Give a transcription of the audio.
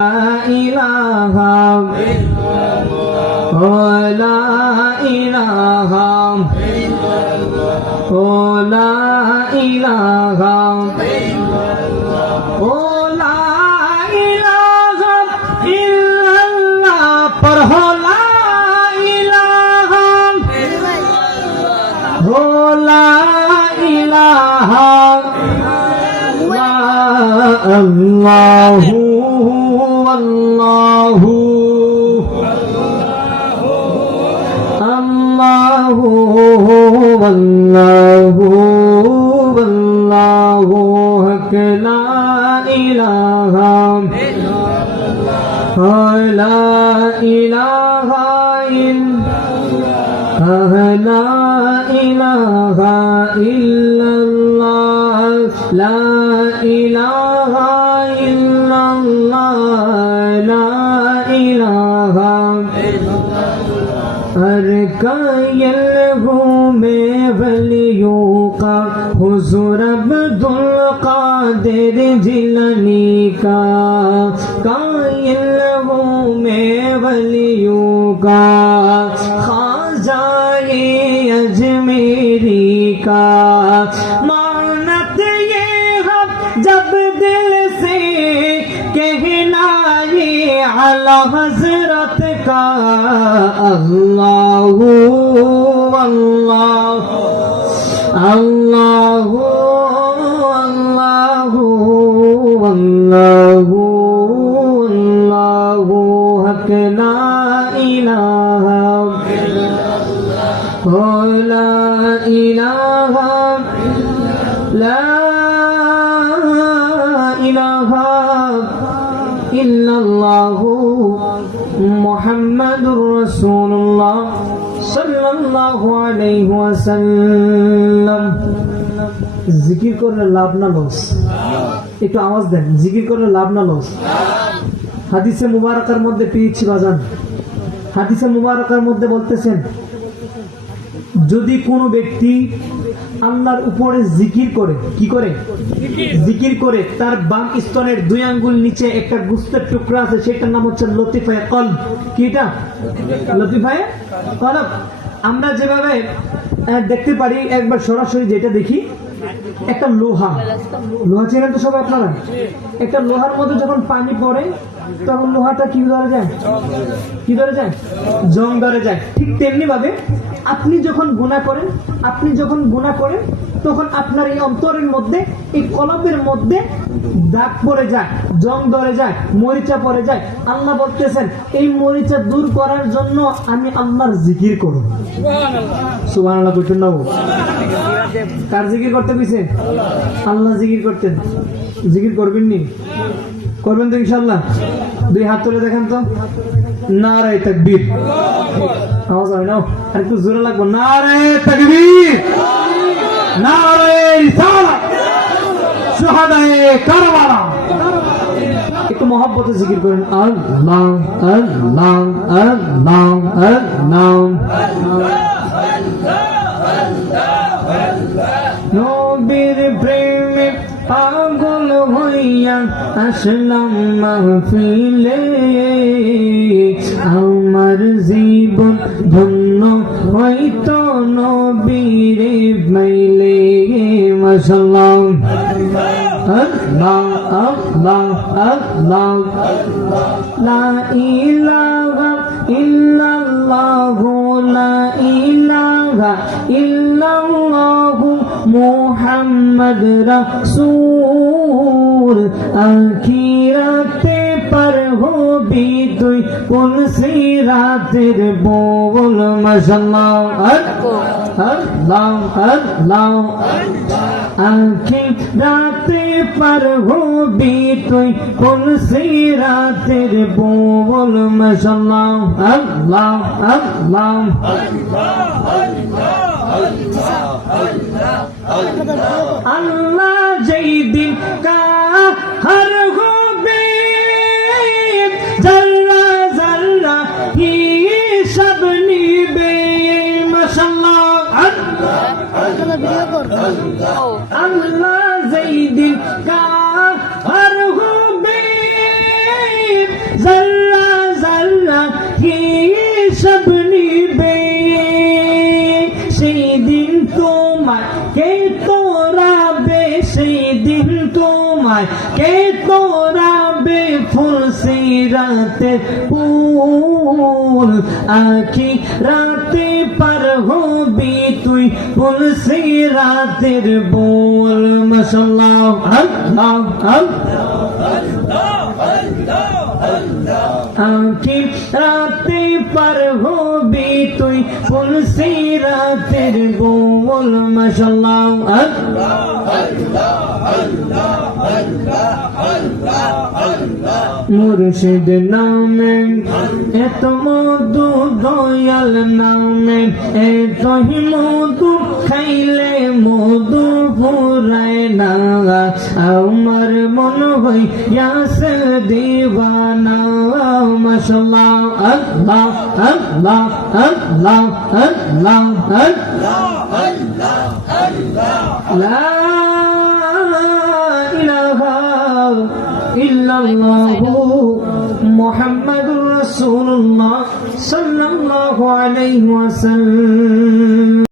ইলাহা ও লা ইলাহা ও লা ইলাহা ও লা ইলাহা ইল্লাল্লাহ পড়ো লা ইলাহা ও লা ইলাহা আল্লাহু আল্লাহু আল্লাহু আল্লাহু আল্লাহু হক লা ইলাহা লা ইলাহা ইল্লাল্লাহ লা ইলাহা ইল্লাল্লাহ লা ইলাহা ইল্লাল্লাহ লা ইলাহা हर कायल हूँ मैं वलियों का हुजूर अब्दुल कादिर जिलानी का कायल हूँ मैं वलियों का ख्वाजाए अजमेरी का मानत ये है जब दिल से कहना ये आला हजरत का अल्लाहु अल्लाहु अल्लाहु अल्लाहु अल्लाहु अल्लाहु हक ला इलाहा इल्लल्लाह ला इलाहा ला इलाहा इल्लल्लाहु মুহাম্মাদুর রাসূলুল্লাহ সাল্লাল্লাহু আলাইহি ওয়াসাল্লাম। জিকির করলে লাভ না লস? একটু আওয়াজ দেন, জিকির করলে লাভ না লস? হাদিসে মুবারকার মধ্যে পেয়েছি বাজান, হাদিসে মুবারকার মধ্যে বলতেছেন যদি কোনো ব্যক্তি আল্লাহর উপরে জিকির করে, কি করে? জিকির করে, তার বাম স্তনের 2 আঙ্গুল নিচে একটা গোস্তের টুকরা আছে, সেটার নাম হচ্ছে লতিফায়ে কলব। কি এটা? লতিফায়ে কলব। আমরা যেভাবে দেখতে পারি, একবার সরাসরি যেটা দেখি, একটা লোহা চেনেন তো সব আপনারা? একটা লোহার মধ্যে যখন পানি পড়ে তখন লোহাটা কি ধরে যায়? কি ধরে যায়? জং ধরে যায়। ঠিক তেমনি ভাবে আপনি যখন গুনাহ করেন তখন আপনার এই অন্তরের মধ্যে, এই কলবের মধ্যে দাগ পড়ে যায়, জং ধরে যায়, মরিচা পড়ে যায়। আল্লাহ বলতেছেন এই মরিচা দূর করার জন্য আমি আল্লাহর জিকির করব। সুবহানাল্লাহ বলতেন না? কার জিকির করতে কইছে? আল্লাহ জিকির করতেন। জিকির করবেন নি? করবেন তো ইনশাআল্লাহ? 2 হাত তুলে দেখেন তো। নারে তাকবীর। আওয়াজ হয় না? আর একটু জোরে লাগবে। নারে তাকবীর, নারে রিসালাত, শুহাদায়ে কারবালা। একটু মহব্বতে জিকির করেন। আল্লাহ আল্লাহ আল্লাহ আল্লাহ। নবীর প্রেমে পাগল হইয়া আসলাম মাহফিলে, আমার জীবন ধন্য হইতো নবীরে পাইলে। মাশাআল্লাহ। আল্লাহ আল্লাহ আল্লাহ লা ইলাহা ইল্লাল্লাহু লা ইলাহা ইল্লাল্লাহু মুহাম্মদ রাসূল। আখিরাতে पर होबी তুই কোন সিরাতের বল। মাশাআল্লাহ। আল্লাহ আল্লাহ আখিরাতে पर होबी তুই কোন সিরাতের বল। মাশাআল্লাহ। আল্লাহ আল্লাহ আল্লাহ যেই দিন কাহার হবে, জাল্লা জাল্লা হিসাব নিবে। মাশাআল্লাহ। আল্লাহ যেই দিন কাহার হবে, जर्रा जर्रा हिसाब निबे সেই দিন তোমায় কে তোরাবে সেই দিন তোমায় কে তোরাবে ফুল সিরাতে ফুল আখি রাতে পার হবি তুই ফুল সিরাতের বল মাশাআল্লাহ আল্লাহ আখি রাতে পার হবি তুই ফুল সিরাতের বল মাশাআল্লাহ মুর্শিদ নামে এত মধু দয়াল নামে এতই মধু খাইলে মধু ফুরায় না আমার মন হইয়াছে দিওয়ানা মাশাআল্লাহ আল্লাহ আল্লাহ আল্লাহ আল্লাহ লা ইলাহা ইল্লাল্লাহু মুহাম্মাদুর রাসূলুল্লাহ সাল্লাল্লাহু আলাইহি ওয়াসাল্লাম